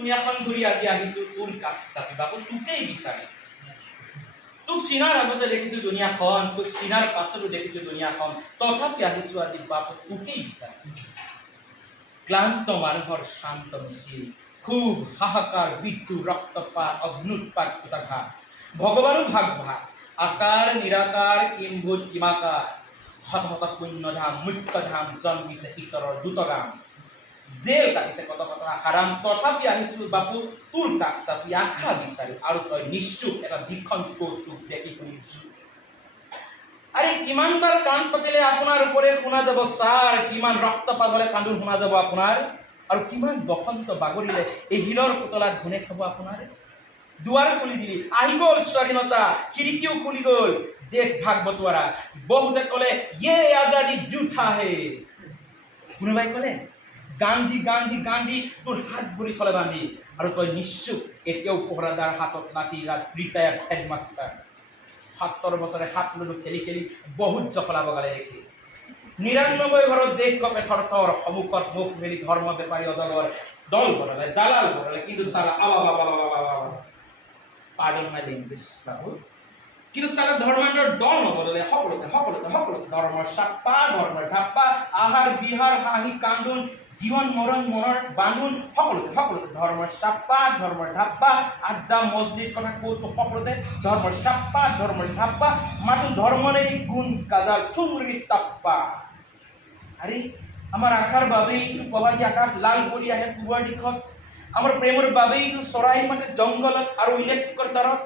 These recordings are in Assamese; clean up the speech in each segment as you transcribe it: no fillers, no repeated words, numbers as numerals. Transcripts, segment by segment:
দুনিয়াখন ঘূৰি আজি আহিছো তোৰ কাষ চাপি বাপু তোকেই বিচাৰি তোক চিনাৰ আগতে দেখিছো দুনিয়াখন তোক চিনাৰ পাছতো দেখিছো দুনিয়াখন তথাপি আহিছো আজি বাপু তোকেই বিচাৰি ক্লান্ত মানুহৰ শান্ত মিছিল খুব হাহাকাৰ বিদ্যু ৰক্তপাত অগ্নুৎপাত কুটাঘাত ভগৱানো ভাগ ভাগ আকাৰ নিৰাকাৰ কিম্ভূত কিমাকাৰ শত শত পুণ্যধাম মুখ্যধাম জন্মিছে ইতৰৰ দ্ৰুতগাম জেল কাটিছে কত কত আশাৰাম তথাপি আহিছো বাপু তোৰ কাষ চাপি আশা বিচাৰি আৰু তই নিশ্চুক এটা ভীষণ তোক দেখি শুনিছো আৰে কিমানবাৰ কাণ পাতিলে আপোনাৰ ওপৰে শুনা যাব ছাৰ কিমান ৰক্তপাত হলে কান্দোন শুনা যাব আপোনাৰ আৰু কিমান বসন্ত বাগৰিলে এই শিলৰ পুতলাত ঘূনে খাব আপোনাৰ দুৱাৰ খুলি দিলি আহি গ'ল স্বাধীনতা খিৰিকীও খুলি গ'ল দেশ ভাগ বটোৱাৰা বহুতে ক'লে ইয়ে আজাদী জুঠা হে কোনোবাই ক'লে গান্ধী গান্ধী গান্ধী তোৰ হাত ভৰি থলে বান্ধি আৰু তই নিশ্চুক এতিয়াও পহৰাদাৰ হাতত লাঠি ৰিটায়াৰ্ড হেডমাষ্টাৰ ৭০ বছৰে হাত লুডু খেলি খেলি বহুত জখলা বগালে দেখি ৯৯ ঘৰত দেশ কপে থৰ থৰ সন্মুখত মুখ মেলি ধৰ্ম বেপাৰী অজগৰ দল বনালে দালাল বনালে কিন্তু চালা পাৰ্ডন মাই লেংগুৱেজ বাবু কিন্তু চালা ধৰ্মান্ধৰ দল নবনালে সকলোতে সকলোতে সকলোতে ধৰ্মৰ চাপ্পা ধৰ্মৰ ধাপ্পা আহাৰ বিহাৰ হাঁহি কান্দোন জীবন মৰণ মনৰ বান্ধোন সকলোতে সকলোতে ধৰ্মৰ চাপ্পা ধৰ্মৰ ধাপ্পা আড্ডা মছজিদ কথা কৌতো সকলোতে ধৰ্মৰ চাপ্পা ধৰ্মৰ ধাপ্পা মাথো ধৰ্মৰে গুণ গাজাল ঠুংৰি তাপ্পা আৰে আমাৰ আশাৰ বাবেই কবাদি আকাশ লাল পৰি আহে পূবৰ দিশত আমাৰ প্ৰেমৰ বাবেই চৰাই মাতে জংগলত আৰু ইলেক্ট্ৰিকৰ তাৰত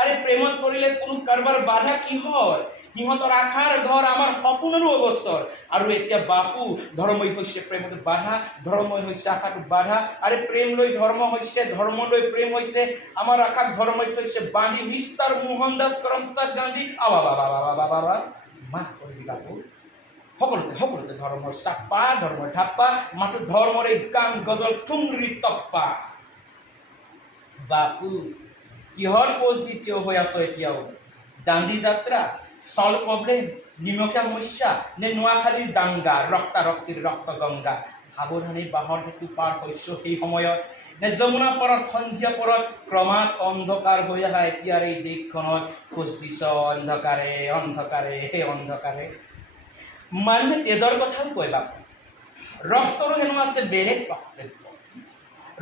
আৰে প্ৰেমত পৰিলে কোনো কাৰবাৰ বাধা কি হয় সিহঁতৰ আশাৰ ঘৰ আমাৰ সপোনৰো অৱস্থাৰ আৰু এতিয়া বাপু ধৰ্মই হৈছে প্ৰেমত বাধা ধৰ্মই হৈছে আশাটো বাধা আৰে প্ৰেম লৈ ধৰ্ম হৈছে ধৰ্ম লৈ প্ৰেম হৈছে আমাৰ আশাক ধৰ্মই হৈছে বান্ধি মিষ্টাৰ মোহনদাস কৰমচাঁদ গান্ধী বাবা মাফ কৰি বাপু সকলোতে সকলোতে ধৰ্মৰ চাপ্পা ধৰ্মৰ ধাপ্পা মাথো ধৰ্মৰ এই গান গজল ঠুংৰি তপ্পা বাপু কিহৰ পোজ দি থিয় হৈ আছো এতিয়াও দাণ্ডি যাত্ৰা সল প্ৰবলেম নিমখীয়া সমস্যা নে নোয়াখালীৰ দাঙ্গা ৰক্তাৰক্তিৰ ৰক্ত গংগা সাৱধানে বাহৰ হেতু পাৰ হৈছো সেই সময়ত নে যমুনা পৰত সন্ধিয়া পৰত ক্ৰমাৎ অন্ধকাৰ হৈ অহা এতিয়াৰ এই দেশখনত খোজ দিছ অন্ধকাৰে অন্ধকাৰে অন্ধকাৰে মানুহে তেজৰ কথাও কয় বাপু ৰক্তৰো হেনো আছে বেলেগ বক্তব্য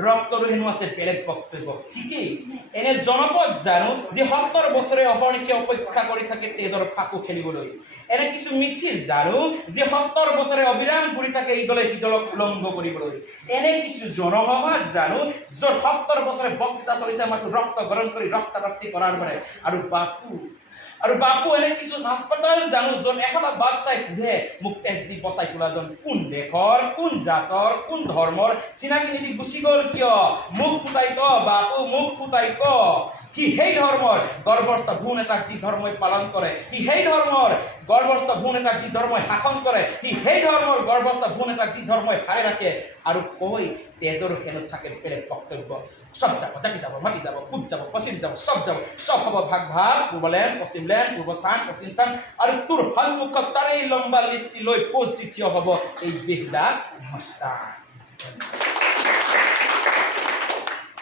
ৰক্তৰো হেনো আছে বেলেগ বক্তব্য ঠিকই এনে জনপদ জানো যে ৭০ বছৰে অহৰ্নিশে অপেক্ষা কৰি থাকে তেজৰ ফাকু খেলিবলৈ এনে কিছু মিছিল জানো যে ৭০ বছৰে অবিৰাম ঘূৰি থাকে ইদলে সিদলক উলংঘ কৰিবলৈ এনে কিছু জনসমাজ জানো য'ত ৭০ বছৰে বক্তৃতা চলিছে মাথো ৰক্ত গৰম কৰি ৰক্তাৰক্তি কৰাৰ দৰে আৰু বাপু এনে কিছু হাস্পাতাল জানো য'ত এখটা বাচ্চাই ঘূৰে মোক তেজ দি বচাই তোলাজন কোন দেশৰ কোন জাতৰ কোন ধৰ্মৰ চিনাকি নিদি গুচি গ'ল কিয় মুখ ফুটাই ক বাপু মুখ ফুটাই ক কি সেই ধৰ্মৰ গৰ্ভস্থ ভ্ৰূণ এটাক যি ধৰ্মই পালন কৰে কি সেই ধৰ্মৰ গৰ্ভস্থ ভ্ৰূণ এটাক যি ধৰ্মই শাসন কৰে কি সেই ধৰ্মৰ গৰ্ভস্থ ভ্ৰূণ এটাক যি ধৰ্মই ভাই ৰাখে আৰু কৈ তেজৰ হেনো থাকে বেলেগ বক্তব্য সব যাব জাতি যাব মাটি যাব পূব যাব পশ্চিম যাব সব হ'ব ভাগ ভাগ পূৰ্বলেণ্ড পশ্চিমলেণ্ড পূৰ্বস্থান পশ্চিম স্থান আৰু তোৰ সন্মুখত তাৰেই লম্বা লিষ্টি লৈ পোজ দি থিয় হ'ব এই বেহুদা মস্তান